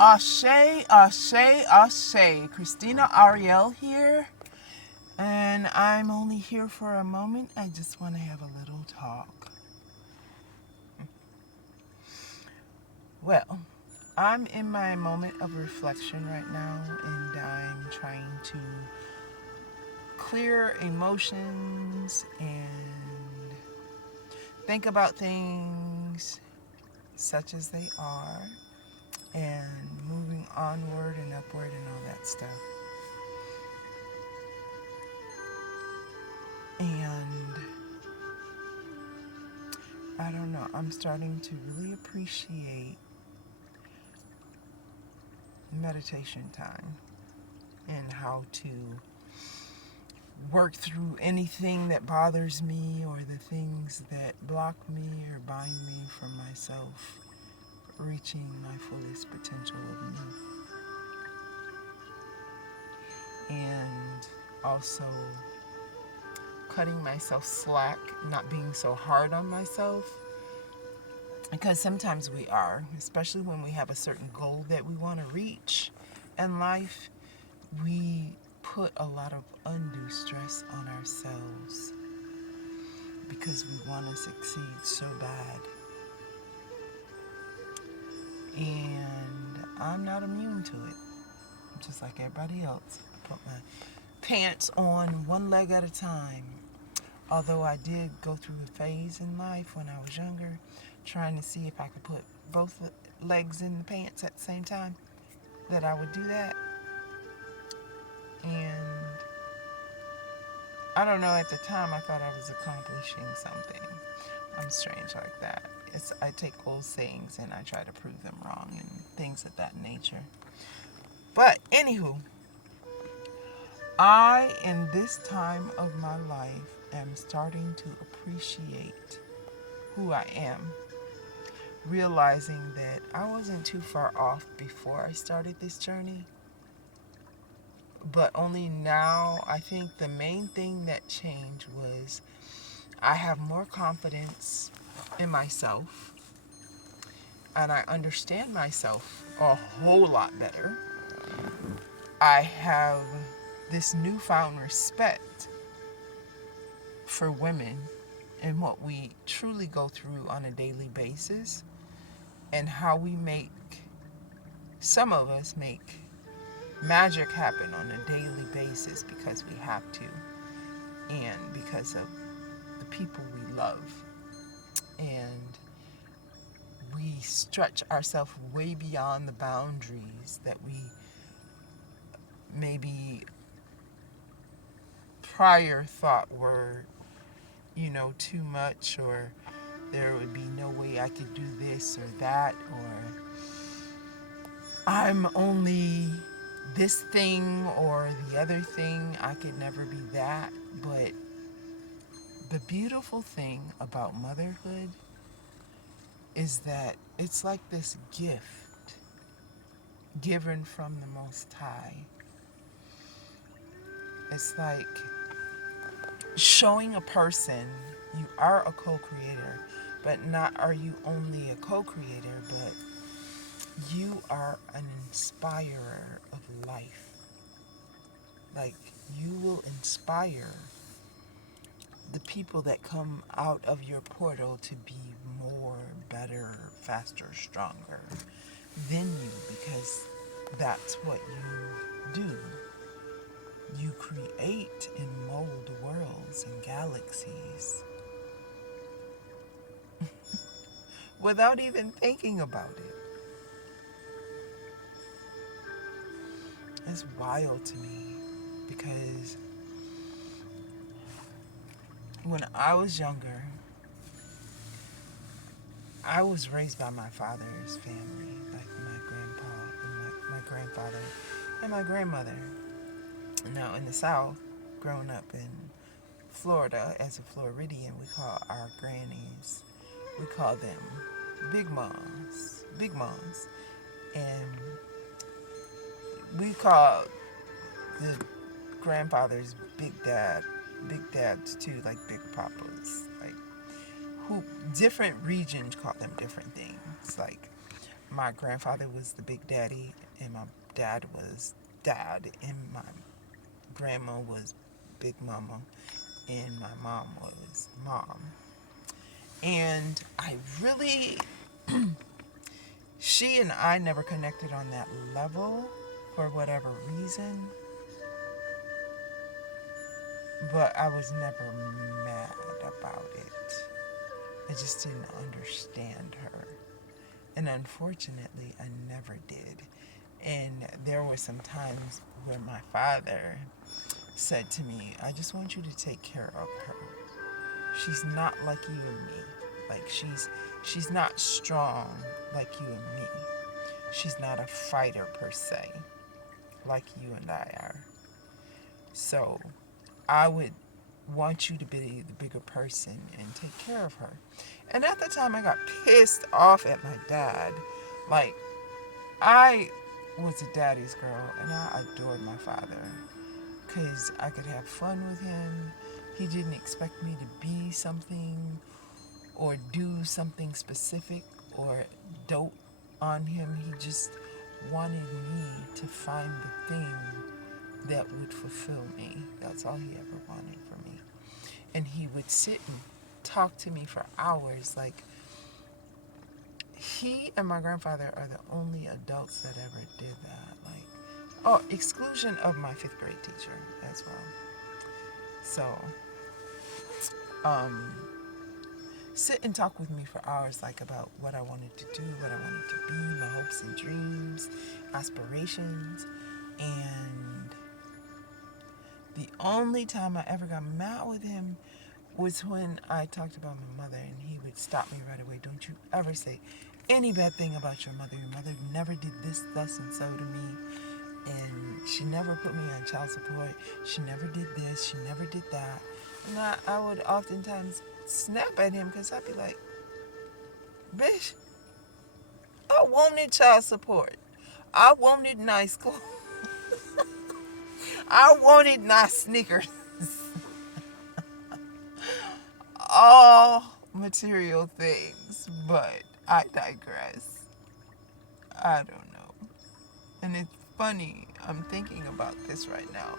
Ashe, Ashe, Ashe. Christina Ariel here, and I'm only here for a moment. I just want to have a little talk. Well, I'm in my moment of reflection right now, and I'm trying to clear emotions and think about things such as they are, and moving onward and upward and all that stuff. And I don't know, I'm starting to really appreciate meditation time and how to work through anything that bothers me or the things that block me or bind me from myself reaching my fullest potential of me. And also cutting myself slack, not being so hard on myself. Because sometimes we are, especially when we have a certain goal that we want to reach in life, we put a lot of undue stress on ourselves because we want to succeed so bad. And I'm not immune to it. Just like everybody else. I put my pants on one leg at a time. Although I did go through a phase in life when I was younger, trying to see if I could put both legs in the pants at the same time, that I would do that. And I don't know, at the time I thought I was accomplishing something. I'm strange like that. I take old sayings and I try to prove them wrong and things of that nature. But anywho, I in this time of my life am starting to appreciate who I am, realizing that I wasn't too far off before I started this journey. But only now, I think the main thing that changed was I have more confidence in myself and I understand myself a whole lot better. I have this newfound respect for women and what we truly go through on a daily basis, and how we make, some of us make magic happen on a daily basis because we have to, and because of the people we love. And we stretch ourselves way beyond the boundaries that we maybe prior thought were, too much, or there would be no way I could do this or that, or I'm only this thing or the other thing. I could never be that. But the beautiful thing about motherhood is that it's like this gift given from the Most High. It's like showing a person you are a co-creator, but not are you only a co-creator, but you are an inspirer of life. Like, you will inspire the people that come out of your portal to be more, better, faster, stronger than you, because that's what you do. You create and mold worlds and galaxies without even thinking about it. It's wild to me because when I was younger, I was raised by my father's family, like my grandpa and my grandfather and my grandmother. Now, in the South, growing up in Florida, as a Floridian, we call our grannies, we call them big moms, big moms. And we call the grandfathers big dads too, like big papas. Like, who different regions call them different things. Like, my grandfather was the big daddy, and my dad was dad, and my grandma was big mama, and my mom was mom. And I really, she and I never connected on that level for whatever reason, but I was never mad about it. I just didn't understand her. And unfortunately, I never did. And there were some times where my father said to me, I just want you to take care of her. She's not like you and me. Like she's not strong like you and me. She's not a fighter per se, like you and I are. So I would want you to be the bigger person and take care of her. And at the time I got pissed off at my dad. Like, I was a daddy's girl and I adored my father because I could have fun with him. He didn't expect me to be something or do something specific or dote on him. He just wanted me to find the thing that would fulfill me. That's all he ever wanted for me. And he would sit and talk to me for hours. Like, he and my grandfather are the only adults that ever did that. Like, oh, exclusion of my fifth grade teacher as well. So, sit and talk with me for hours, like about what I wanted to do, what I wanted to be, my hopes and dreams, aspirations. And the only time I ever got mad with him was when I talked about my mother, and he would stop me right away. Don't you ever say any bad thing about your mother. Your mother never did this, thus, and so to me. And she never put me on child support. She never did this. She never did that. And I would oftentimes snap at him because I'd be like, bitch, I wanted child support. I wanted nice clothes. I wanted nice sneakers. All material things. But I digress. I don't know. And it's funny. I'm thinking about this right now.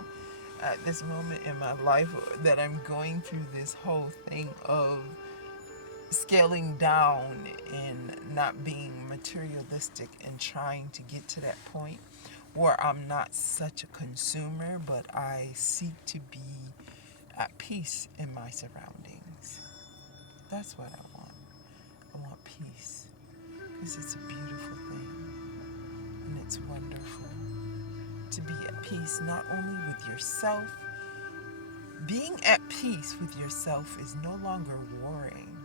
At this moment in my life that I'm going through this whole thing of scaling down and not being materialistic and trying to get to that point where I'm not such a consumer, but I seek to be at peace in my surroundings. That's what I want. I want peace because it's a beautiful thing and it's wonderful to be at peace not only with yourself. Being at peace with yourself is no longer warring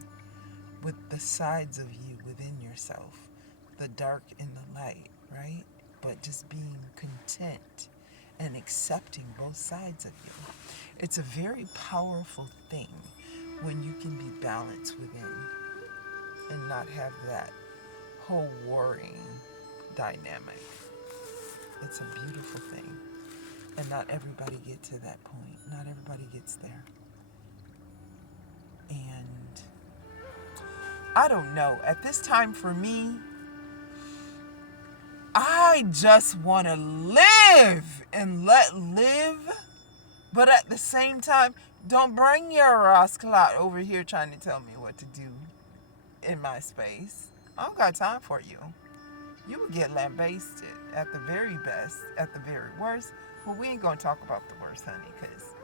with the sides of you within yourself, the dark and the light, right? But just being content and accepting both sides of you. It's a very powerful thing when you can be balanced within and not have that whole warring dynamic. It's a beautiful thing. And not everybody gets to that point. Not everybody gets there. And I don't know. At this time for me, I just want to live and let live. But at the same time, don't bring your rascalat over here trying to tell me what to do in my space. I don't got time for you. You will get lambasted at the very best, at the very worst. Well, we ain't going to talk about the worst, honey, because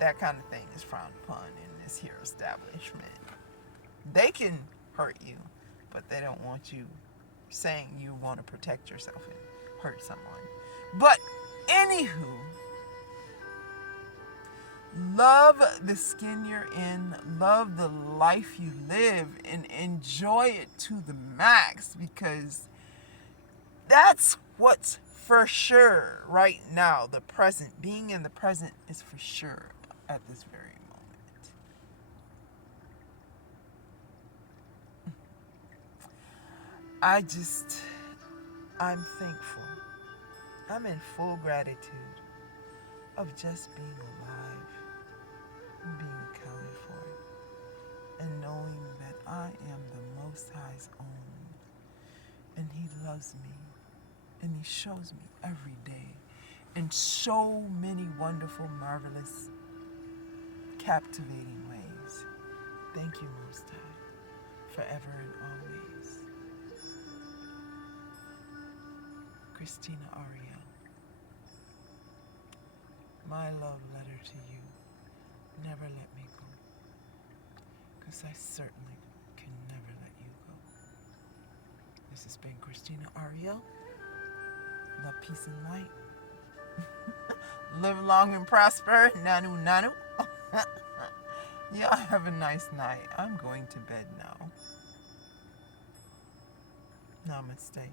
that kind of thing is frowned upon in this here establishment. They can hurt you, but they don't want you saying you want to protect yourself and hurt someone. But anywho, love the skin you're in, love the life you live, and enjoy it to the max, because that's what's for sure right now. The present, being in the present is for sure at this very moment. I'm thankful. I'm in full gratitude of just being alive and being accounted for and knowing that I am the Most High's own And He loves me. And He shows me every day in so many wonderful, marvelous, captivating ways. Thank you, Most High, forever and always. Christina Ariel, my love letter to you. Never let me go, because I certainly can never let you go. This has been Christina Ariel. Love, peace, and light. Live long and prosper. Nanu, nanu. Y'all have a nice night. I'm going to bed now. Namaste.